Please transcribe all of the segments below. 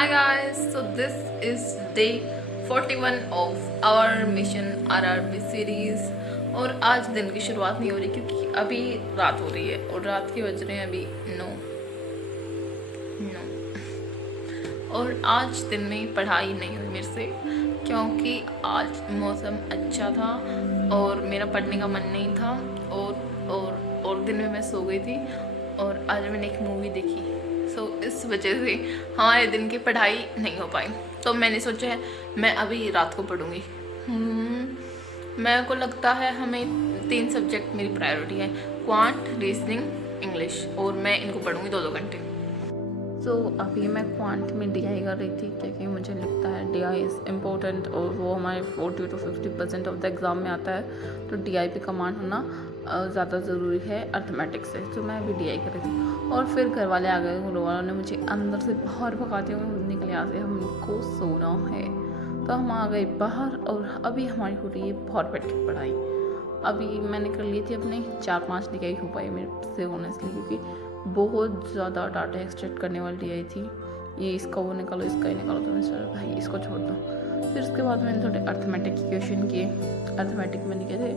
Hi guys, so this is day 41 of our mission RRB series. और आज दिन की शुरुआत नहीं हो रही क्योंकि अभी रात हो रही है और रात के बज रहे हैं अभी 9। और आज दिन में पढ़ाई नहीं हुई मेरे से क्योंकि आज मौसम अच्छा था और मेरा पढ़ने का मन नहीं था। और दिन में मैं सो गई थी और आज मैंने एक मूवी देखी। इस वजह से हमारे दिन की पढ़ाई नहीं हो पाई। तो मैंने सोचा है मैं अभी रात को पढ़ूँगी। मेरे को लगता है हमें 3 सब्जेक्ट मेरी प्रायोरिटी है, क्वांट, रीजनिंग, इंग्लिश, और मैं इनको पढ़ूँगी 2-2 घंटे। अभी मैं क्वांट में DI कर रही थी क्योंकि मुझे लगता है DI इज़ इम्पोर्टेंट और वो हमारे 40 to 50% ऑफ द एग्ज़ाम में आता है। तो DI पे कमांड होना ज़्यादा ज़रूरी है अर्थमेटिक्स से। तो मैं अभी DI कर रही थी और फिर घर वाले आ गए। घर वालों ने मुझे अंदर से बाहर भगाते हुए निकल, यहाँ से हमको सोना है। तो हम आ गए बाहर और अभी हमारी हो रही है बाहर बैठ के पढ़ाई। अभी मैंने कर ली थी अपने 4-5 DI हो पाई मेरे से ऑनेस्टली, क्योंकि बहुत ज़्यादा डाटा एक्सट्रैक्ट करने वाली DI थी। ये इसका वो निकालो, इसका ही निकालो, तो मैंने भाई इसको छोड़ दो। फिर उसके बाद मैंने थोड़े अर्थमेटिक के क्वेश्चन किए। अर्थमेटिक में लिखे थे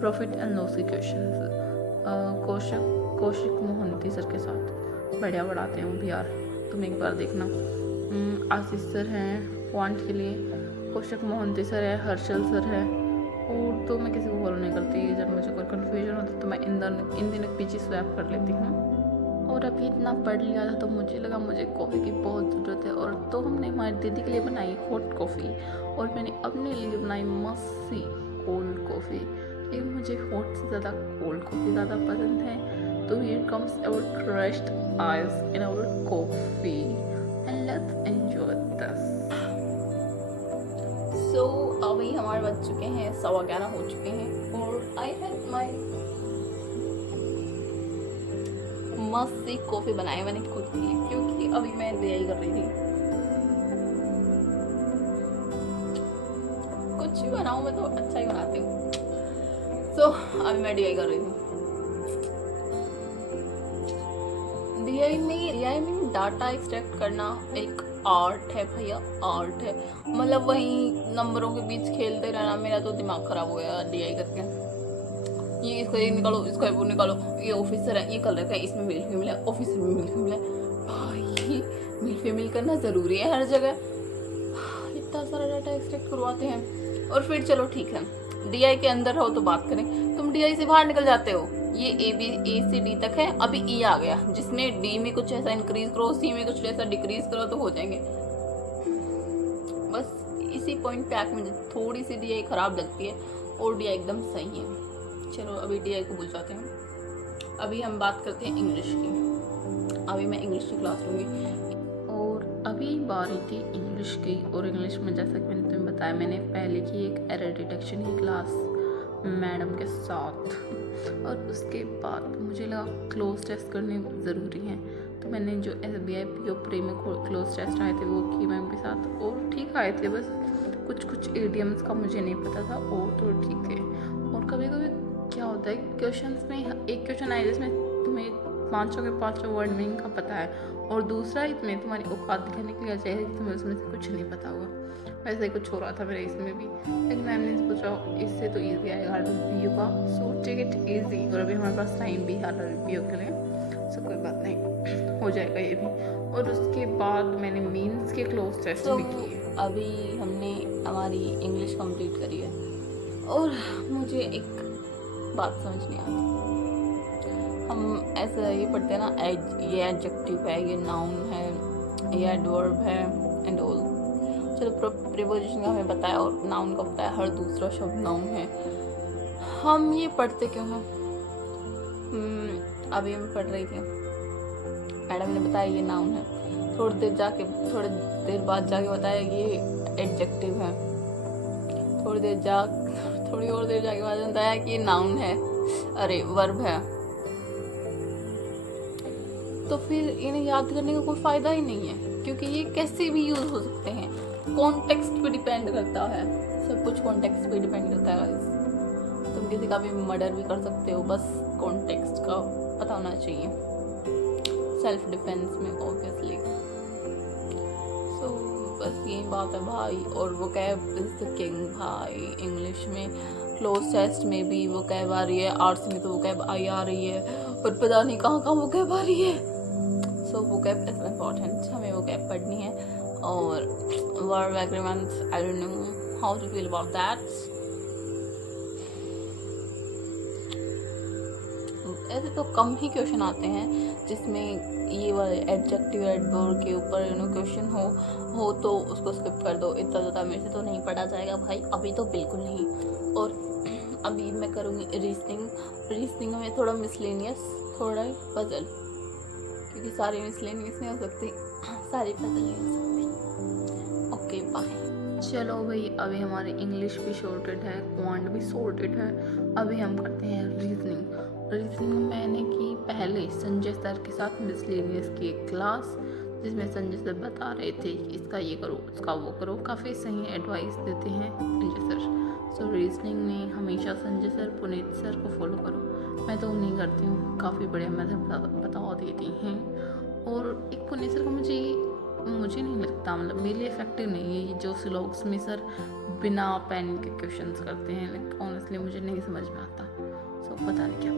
प्रॉफिट एंड लॉस के क्वेश्चन, कौशिक मोहंती सर के साथ। बढ़िया पढ़ाते हैं वो भी यार, तुम एक बार देखना। आशीष सर हैं क्वांट के लिए, कौशिक मोहंती सर है, हर्षल सर है। और तो मैं किसी को फॉलो नहीं करती। जब मुझे कोई कन्फ्यूजन होता है तो मैं इन दिनों पीछे स्वैप कर लेती हूँ। और अभी इतना पढ़ लिया था तो मुझे लगा मुझे कॉफ़ी की बहुत ज़रूरत है। और तो हमने हमारी दीदी के लिए बनाई हॉट कॉफ़ी और मैंने अपने लिए बनाई मस्सी कोल्ड कॉफ़ी। लेकिन मुझे हॉट से ज़्यादा कोल्ड कॉफ़ी ज़्यादा पसंद है। तो here comes our crushed ice in our coffee and let's enjoy this. So अभी हमारे बज चुके हैं 11:15 हो चुके हैं और आई हैव माई मस्त सी कॉफ़ी बनाई मैंने खुद के लिए, क्योंकि अभी मैं DI कर रही थी। कुछ भी बनाऊँ मैं तो अच्छा ही बनाती हूँ। अभी मैं DI कर रही थी। DI में डाटा एक्सट्रैक्ट करना एक आर्ट है भैया, आर्ट है। मतलब वही नंबरों के बीच खेलते रहना, मेरा तो दिमाग खराब हो गया DI करके। ये इसको ये निकालो, इसको वो निकालो, ये ऑफिसर है, ये कलर का है, इसमें मेल फीमेल है, ऑफिसर में मेल फीमेल है। भाई मेल फीमेल करना ज़रूरी है हर जगह। इतना सारा डाटा एक्सट्रैक्ट करवाते हैं। और फिर चलो ठीक है, DI के अंदर रहो तो बात करें। तुम DI से बाहर निकल जाते हो। ये A से D तक है, अभी E आ गया, जिसमें D में कुछ ऐसा इंक्रीज करो, C में कुछ ऐसा डिक्रीज करो तो हो जाएंगे। बस इसी पॉइंट पे आके मुझे थोड़ी सी DI खराब लगती है और DI एकदम सही है। चलो अभी DI को भूल जाते हैं। अभी हम बात करते हैं इंग्लिश की। अभी मैं इंग्लिश की क्लास लूँगी और अभी बारी थी इंग्लिश की। और इंग्लिश में जैसा कि मैंने तुम्हें बताया, मैंने पहले की एक एरर डिटेक्शन की क्लास मैडम के साथ। और उसके बाद मुझे लगा क्लोज टेस्ट करने ज़रूरी हैं, तो मैंने जो SBI PO प्री में क्लोज टेस्ट आए थे वो किए मैम के साथ और ठीक आए थे। बस कुछ इडियम्स का मुझे नहीं पता था और तो ठीक है। और कभी कभी क्या होता है क्वेश्चंस में, एक क्वेश्चन आए जिसमें तुम्हें 500 के 500 वर्ड मीनिंग का पता है और दूसरा इसमें तुम्हारी औकात दिखाने के लिए चाहिए कि तुम्हें उसमें से कुछ नहीं पता होगा। वैसे ही कुछ हो रहा था मेरे इसमें भी, लेकिन मैम ने सोचा इससे तो ईजी आएगा RRBPO का, सो टेक इट ईजी। और अभी हमारे पास टाइम भी है RRBPO के लिए, सो कोई बात नहीं, हो जाएगा ये भी। और उसके बाद मैंने मीन्स के क्लोज टेस्ट भी किए। अभी हमने हमारी इंग्लिश कंप्लीट करी है और मुझे एक बात समझ नहीं आती। हम ऐसा ये पढ़ते हैं ना, ये एडजेक्टिव है, ये नाउन है, ये एडवर्ब है एंड ऑल। चलो प्रीपोजिशन का हमें बताया और नाउन का बताया, हर दूसरा शब्द नाउन है। हम ये पढ़ते क्यों हैं? अभी मैं पढ़ रही थी, मैडम ने बताया ये नाउन है, थोड़ी देर बाद जाके बताया ये एडजेक्टिव है, थोड़ी और देर जाके बाद बताया कि ये नाउन है, अरे वर्ब है। तो फिर इन्हें याद करने का कोई फ़ायदा ही नहीं है, क्योंकि ये कैसे भी यूज़ हो सकते हैं। कॉन्टेक्स्ट पे डिपेंड करता है, सब कुछ कॉन्टेक्स्ट पे डिपेंड करता है। तुम किसी का भी मर्डर भी कर सकते हो, बस कॉन्टेक्स्ट का पता होना चाहिए। सेल्फ डिफेंस में ऑब्वियसली। बस यही बात है भाई। और वो कैब इज द किंग भाई। इंग्लिश में क्लोज टेस्ट में भी वो कैब आ रही है, आर्ट्स में तो वो कैब आई आ रही है, और पता नहीं कहाँ कहाँ वो कैब आ रही है। सो वो कैब इज इम्पॉर्टेंट, हमें वो कैब पढ़नी है। और verb agreements, I don't know how to feel about that. ऐसे तो कम ही क्वेश्चन आते हैं जिसमें ये वाले एडजेक्टिव एडवर्ब के ऊपर क्वेश्चन हो तो उसको स्किप कर दो। इतना ज़्यादा मेरे से तो नहीं पढ़ा जाएगा भाई, अभी तो बिल्कुल नहीं। और अभी मैं करूँगी रीजनिंग में थोड़ा मिसलेनियस, थोड़ा पजल, क्योंकि सारी मिसलेनियस नहीं हो सकती, सारी पजल नहीं हो सकती। Okay bye. चलो भाई, अभी हमारी इंग्लिश भी सॉर्टेड है, क्वांट भी सॉर्टेड है। अभी हम करते हैं रीजनिंग मैंने की पहले संजय सर के साथ मिसलेनियस की एक क्लास, जिसमें संजय सर बता रहे थे कि इसका ये करो, इसका वो करो। काफ़ी सही एडवाइस देते हैं संजय सर। सो रीजनिंग में हमेशा संजय सर, पुनीत सर को फॉलो करो। मैं तो नहीं करती हूँ, काफ़ी बढ़िया मेथड बता देती हैं। और एक पुनीत सर को मुझे नहीं लगता, मतलब मेरे लिए इफेक्टिव नहीं है ये जो सिलॉग्स में सर बिना पेन के क्वेश्चंस करते हैं। लाइक ऑनेस्टली मुझे नहीं समझ में आता। सो पता नहीं क्या